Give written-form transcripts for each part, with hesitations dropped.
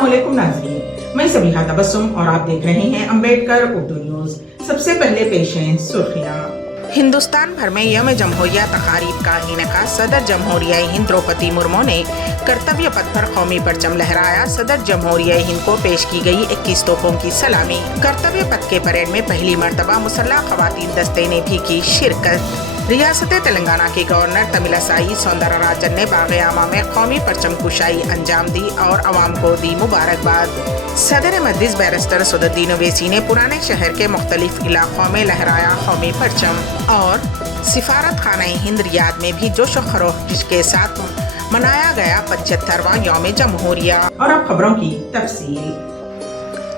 अस्सलामुअलैकुम नाज़रीन, मैं सबीहा तबस्सुम और आप देख रहे हैं अम्बेडकर उर्दू न्यूज़। सबसे पहले पेश हैं सुर्खियाँ। हिंदुस्तान भर में यौम जमहूरिया तकारीब का इनेकाद। सदर जमहूरिया हिंद द्रौपदी मुर्मू ने कर्तव्य पथ पर कौमी परचम लहराया। सदर जमहूरिया हिंद को पेश की गई 21 तोपों की सलामी। कर्तव्य पथ के परेड में पहली मरतबा मुसल्लह खवातीन दस्ते ने भी की शिरकत। रियासत तेलंगाना के गवर्नर तमिलिसाई सौंदरराजन ने बाग-ए-आमा में कौमी परचम कुशाई अंजाम दी और आवाम को दी मुबारकबाद। सदर मजलिस बैरिस्टर असदुद्दीन ओवैसी ने पुराने शहर के मुख्तलिफ इलाकों में लहराया कौमी परचम और सिफारत खाना हिंद रियाद में भी जोश व खरोश के साथ मनाया गया 75वां यौम जमहूरिया। और अब खबरों की तफसील।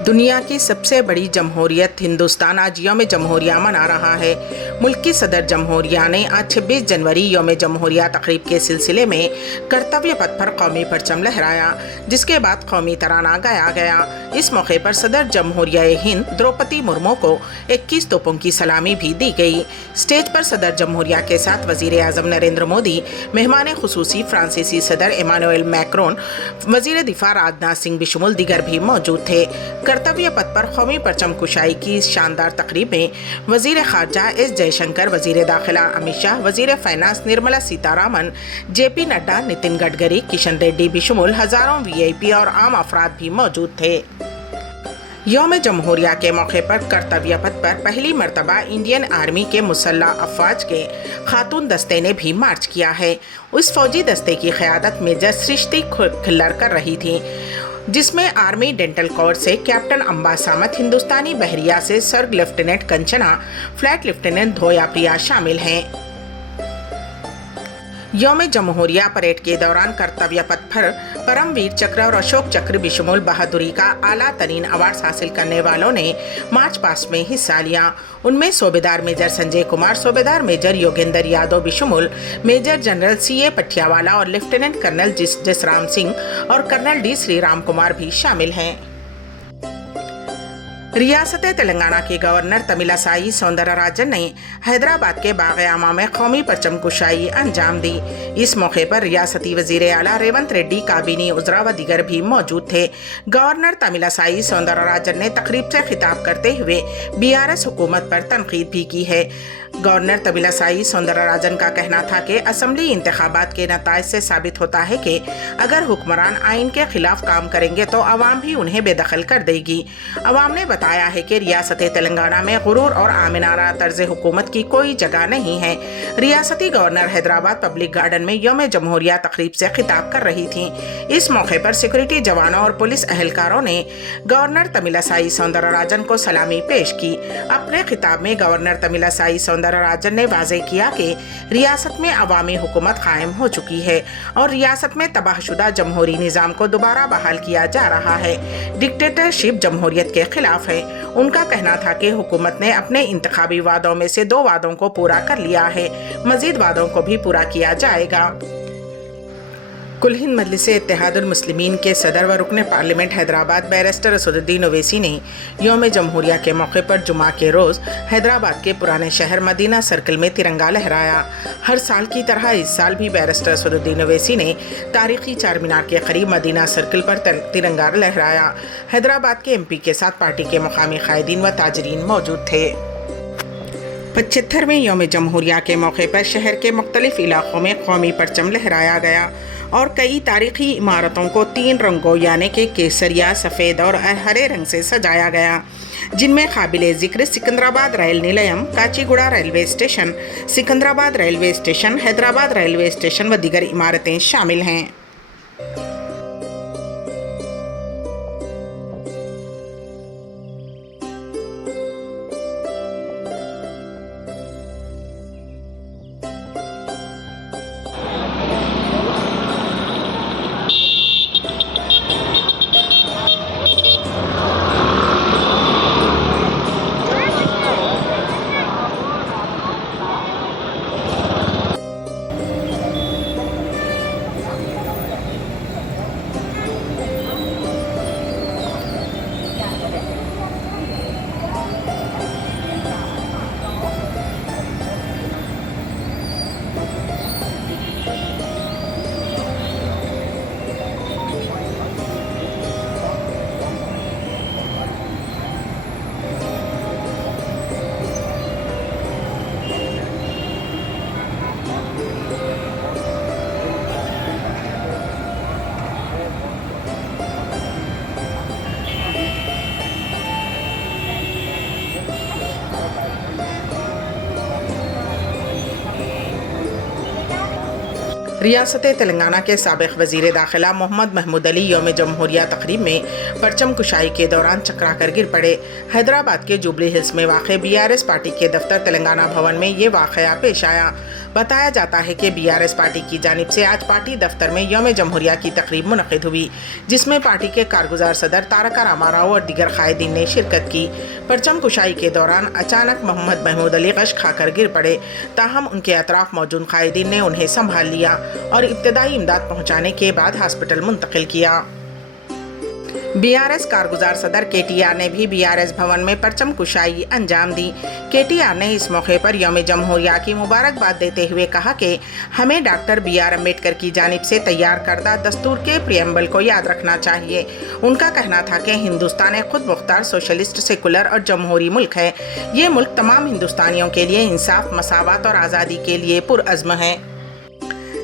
दुनिया की सबसे बड़ी जमहूरियत हिंदुस्तान आज यौम जमहूरिया मना रहा है। मुल्क की सदर जमहूरिया ने आज 26 जनवरी यौम जमहूरिया तकरीब के सिलसिले में कर्तव्य पथ पर कौमी परचम लहराया, जिसके बाद कौमी तराना गाया गया। इस मौके पर सदर जमहूरिया हिंद द्रौपदी मुर्मू को 21 तोपों की सलामी भी दी गई। स्टेज पर सदर जमहूरिया के साथ वजीर आज़म नरेंद्र मोदी, मेहमान खुसूसी फ्रांसीसी सदर इमानुएल मैक्रोन, वजीर दिफा राजनाथ सिंह बिशमुल दीगर भी मौजूद थे। कर्तव्य पथ पर कौमी परचम कुशाई की शानदार तकरीब में वजीर खारजा एस जयशंकर, वजीर दाखिला अमित शाह, वजीर फाइनेंस निर्मला सीतारामन, जेपी नड्डा, नितिन गडकरी, किशन रेड्डी बिशमुल हजारों वीआईपी और आम अफराद भी मौजूद थे। यौम जमहूरिया के मौके पर कर्तव्य पथ पर पहली मरतबा इंडियन आर्मी के मुसल्लह अफवाज के खातून दस्ते ने भी मार्च किया है। उस फौजी दस्ते की क़यादत मेजर सृष्टि खिल्लर कर रही थी, जिसमें आर्मी डेंटल कोर से कैप्टन अंबा सामत, हिंदुस्तानी बहरिया से सर्ग लेफ्टिनेंट कंचना, फ्लैट लेफ्टिनेंट धोया प्रिया शामिल हैं। यौम जमहूरिया परेड के दौरान कर्तव्य पथ पर परमवीर चक्र और अशोक चक्र बिशमुल बहादुरी का आला तरीन अवार्ड हासिल करने वालों ने मार्च पास्ट में हिस्सा लिया। उनमें सूबेदार मेजर संजय कुमार, सूबेदार मेजर योगेंद्र यादव बिशमुल, मेजर जनरल सीए पठियावाला और लेफ्टिनेंट कर्नल जसराम सिंह और कर्नल डी श्रीराम कुमार भी शामिल हैं। रियासत तेलंगाना के गवर्नर तमिलिसाई सौंदरराजन ने हैदराबाद के बाग-ए-आमा में कौमी परचम कुशाई अंजाम दी। इस मौके पर रियासती वजीर आला रेवंत रेड्डी, काबीनी उजरा व दीगर भी मौजूद थे। गवर्नर तमिलिसाई सौंदरराजन ने तकरीब से खिताब करते हुए बीआरएस हुकूमत पर तनकीद भी की है। गवर्नर तमिलिसाई सौंदरराजन का कहना था कि असम्बली इंतखाबात के नताइज से साबित होता है कि अगर हुक्मरान आइन के खिलाफ काम करेंगे तो अवाम भी उन्हें बेदखल कर देगी। अवाम ने बताया है कि रियासत तेलंगाना में गुरूर और आमिनाना तर्ज हुकूमत की कोई जगह नहीं है। रियासती गवर्नर हैदराबाद पब्लिक गार्डन में यौम जमहूरिया तकरीब से खिताब कर रही थी। इस मौके पर सिक्योरिटी जवानों और पुलिस एहलकारों ने गवर्नर तमिलिसाई सौंदरराजन को सलामी पेश की। अपने खिताब में गवर्नर तमिलिसाई सौंदरराजन ने वाज़े किया कि रियासत में अवामी हुकूमत कायम हो चुकी है और रियासत में तबाहशुदा जमहूरी निज़ाम को दोबारा बहाल किया जा रहा है। डिक्टेटरशिप जमहूरियत के खिलाफ है। उनका कहना था कि हुकूमत ने अपने इंतखाबी वादों में से 2 वादों को पूरा कर लिया है, मजीद वादों को भी पूरा किया जाएगा। कुल हिंद मजलिस इत्तेहादुल मुस्लिमीन के सदर व रुकन पार्लियामेंट हैदराबाद बैरिस्टर असदुद्दीन ओवैसी ने यौम जमहूरिया के मौके पर जुमा के रोज़ हैदराबाद के पुराने शहर मदीना सर्कल में तिरंगा लहराया। हर साल की तरह इस साल भी बैरिस्टर असदुद्दीन ओवैसी ने तारीखी चार मीनार के करीब मदीना सर्कल पर तिरंगा लहराया। हैदराबाद के MP के साथ पार्टी के मुकामी कायदीन व ताजरीन मौजूद थे। 75वें यौम जमहूरिया के मौके पर शहर के मुख्तलिफ इलाकों में कौमी परचम लहराया गया और कई तारीखी इमारतों को 3 रंगों यानी कि केसरिया, सफ़ेद और हरे रंग से सजाया गया, जिनमें काबिल ज़िक्र Secunderabad rail Nilayam, Kacheguda railway station, Secunderabad railway station, Hyderabad railway station व दीगर इमारतें शामिल हैं। ریاست تلنگانہ کے سابق وزیر داخلہ محمد محمود علی یوم جمہوریہ تقریب میں پرچم کشائی کے دوران چکرا کر گر پڑے۔ حیدرآباد کے جوبلی ہلز میں واقع BRS پارٹی کے دفتر تلنگانہ بھون میں یہ واقعہ پیش آیا۔ بتایا جاتا ہے کہ BRS پارٹی کی جانب سے آج پارٹی دفتر میں یوم جمہوریہ کی تقریب منعقد ہوئی، جس میں پارٹی کے کارگزار صدر تارکا راما راؤ اور دیگر قائدین نے شرکت کی۔ پرچم کشائی کے دوران اچانک محمد محمود علی غش کھا کر گر پڑے، تاہم ان کے اطراف موجود قائدین نے انہیں سنبھال لیا اور ابتدائی امداد پہنچانے کے بعد ہاسپٹل منتقل کیا۔ BRS کارگزار صدر KTR نے بھی BRS بھون میں پرچم کشائی انجام دی۔ KTR نے اس موقع پر یوم جمہوریہ کی مبارکباد دیتے ہوئے کہا کہ ہمیں ڈاکٹر BR امبیڈکر کی جانب سے تیار کردہ دستور کے پریمبل کو یاد رکھنا چاہیے۔ ان کا کہنا تھا کہ ہندوستان ایک خود مختار سوشلسٹ سیکولر اور جمہوری ملک ہے۔ یہ ملک تمام ہندوستانیوں کے لیے انصاف، مساوات اور آزادی کے لیے پرعزم ہے۔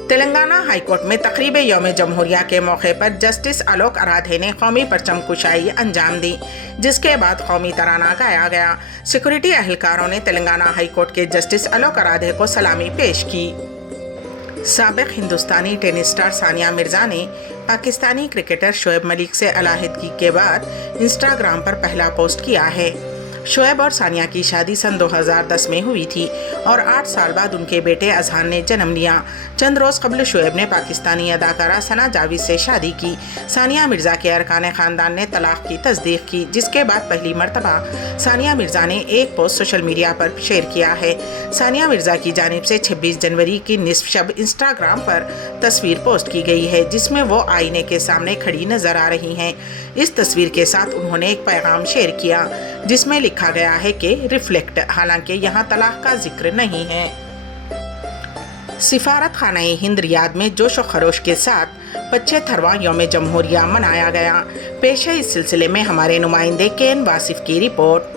تلنگانہ ہائی کورٹ میں تقریب یوم جمہوریہ کے موقع پر جسٹس آلوک ارادھے نے قومی پرچم کشائی انجام دی، جس کے بعد قومی ترانہ گایا گیا۔ سیکورٹی اہلکاروں نے تلنگانہ ہائی کورٹ کے جسٹس آلوک ارادھے کو سلامی پیش کی۔ سابق ہندوستانی ٹینس اسٹار ثانیہ مرزا نے پاکستانی کرکٹر شعیب ملک سے علیحدگی کے بعد انسٹاگرام پر پہلا پوسٹ کیا ہے۔ شعیب اور ثانیہ کی شادی سن 2010 میں ہوئی تھی اور 8 سال بعد ان کے بیٹے اذہان نے جنم لیا۔ چند روز قبل شعیب نے پاکستانی اداکارہ ثنا جاوید سے شادی کی۔ ثانیہ مرزا کے ارکان خاندان نے طلاق کی تصدیق کی، جس کے بعد پہلی مرتبہ ثانیہ مرزا نے ایک پوسٹ سوشل میڈیا پر شیئر کیا ہے۔ ثانیہ مرزا کی جانب سے 26 جنوری کی نصف شب انسٹاگرام پر تصویر پوسٹ کی گئی ہے، جس میں وہ آئینے کے سامنے کھڑی نظر آ رہی ہیں۔ اس تصویر کے ساتھ انہوں نے ایک پیغام شیئر کیا، جس میں لکھا گیا ہے کہ ریفلیکٹ، حالانکہ یہاں طلاق کا ذکر نہیں ہے۔ سفارت خانہ ہند ریاض میں جوش و خروش کے ساتھ 75واں یوم جمہوریہ منایا گیا۔ پیش ہے اس سلسلے میں ہمارے نمائندے KN واصف کی رپورٹ۔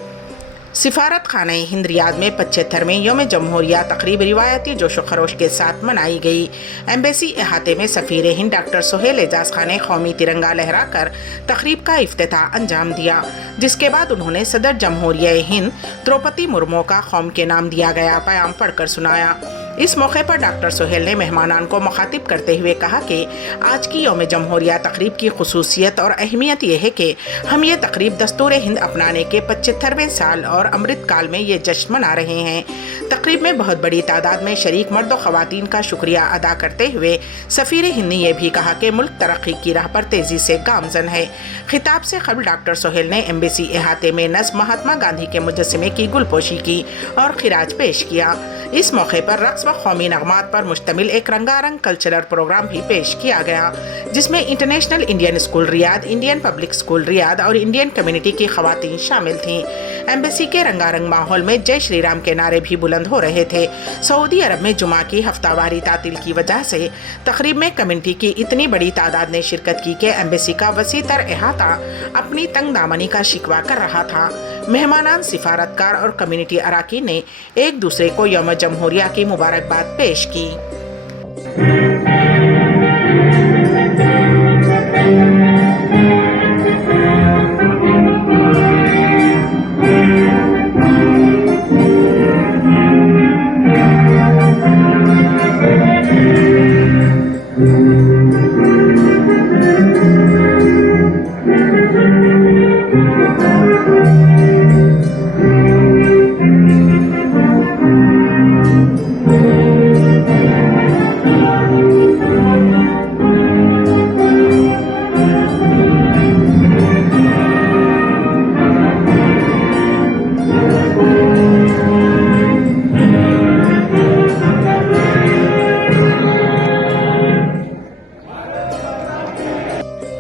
سفارت خانہ ہند ریاض میں 75ویں یوم جمہوریہ تقریب روایتی جوش و خروش کے ساتھ منائی گئی۔ ایمبیسی احاطے میں سفیر ہند ڈاکٹر سہیل اعجاز خان نے قومی ترنگا لہرا کر تقریب کا افتتاح انجام دیا، جس کے بعد انہوں نے صدر جمہوریہ ہند دروپدی مرمو کا قوم کے نام دیا گیا پیام پڑھ کر سنایا۔ اس موقع پر ڈاکٹر سہیل نے مہمانان کو مخاطب کرتے ہوئے کہا کہ آج کی یوم جمہوریہ تقریب کی خصوصیت اور اہمیت یہ ہے کہ ہم یہ تقریب دستور ہند اپنانے کے 75ویں سال اور امرت کال میں یہ جشن منا رہے ہیں۔ تقریب میں بہت بڑی تعداد میں شریک مرد و خواتین کا شکریہ ادا کرتے ہوئے سفیر ہند نے یہ بھی کہا کہ ملک ترقی کی راہ پر تیزی سے گامزن ہے۔ خطاب سے قبل ڈاکٹر سہیل نے ایمبیسی احاطے میں نصب مہاتما گاندھی کے مجسمے کی گل پوشی کی اور خراج پیش کیا۔ اس موقع پر رقص و قومی نغمات پر مشتمل ایک رنگا رنگ کلچرل پروگرام بھی پیش کیا گیا، جس میں انٹرنیشنل انڈین اسکول ریاض، انڈین پبلک اسکول ریاض اور انڈین کمیونٹی کی خواتین شامل تھیں۔ ایمبیسی کے رنگا رنگ ماحول میں جے شری رام کے نعرے بھی بلند ہو رہے تھے۔ سعودی عرب میں جمعہ کی ہفتہ واری تعطیل کی وجہ سے تقریب میں کمیونٹی کی اتنی بڑی تعداد نے شرکت کی کہ ایمبیسی کا وسیع تر احاطہ اپنی تنگ دامنی کا شکوہ کر رہا تھا۔ مہمانان، سفارتکار اور کمیونٹی اراکین نے ایک دوسرے کو یوم جمہوریہ کی مبارکباد پیش کی۔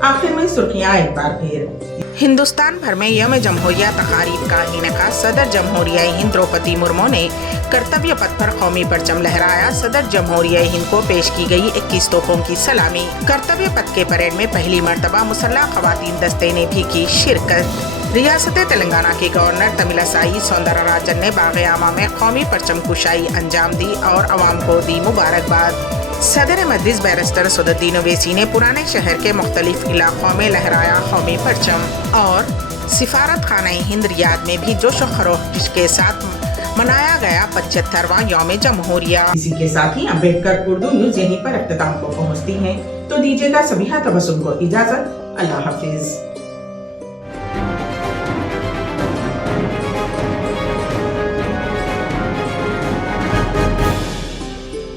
آخر میں سرخیاں ایک بار پھر۔ ہندوستان بھر میں یوم جمہوریہ تقاریب کا انعقاد۔ صدر جمہوریہ ہند دروپدی مرمو نے کرتویہ پتھ پر قومی پرچم لہرایا۔ صدر جمہوریہ ہند کو پیش کی گئی 21 توپوں کی سلامی۔ کرتویہ پتھ کے پریڈ میں پہلی مرتبہ مسلح خواتین دستے نے بھی کی شرکت۔ ریاست تلنگانہ کے گورنر تملسائی سوندر راجن نے باغ عامہ میں قومی پرچم کشائی انجام دی اور عوام کو دی مبارکباد۔ صدر مجلس بیرسٹر سدرالدین اویسی نے پرانے شہر کے مختلف علاقوں میں لہرایا قومی پرچم اور سفارت خانہ ہند ریاض میں بھی جوش و خروش کے ساتھ منایا گیا 75واں یوم جمہوریہ۔ اسی کے ساتھ ہی امبیڈکر اردو نیوز یہیں پر اختتام کو پہنچتی ہیں، تو دیجیے گا سبیحہ تبسم کو اجازت۔ اللہ حافظ۔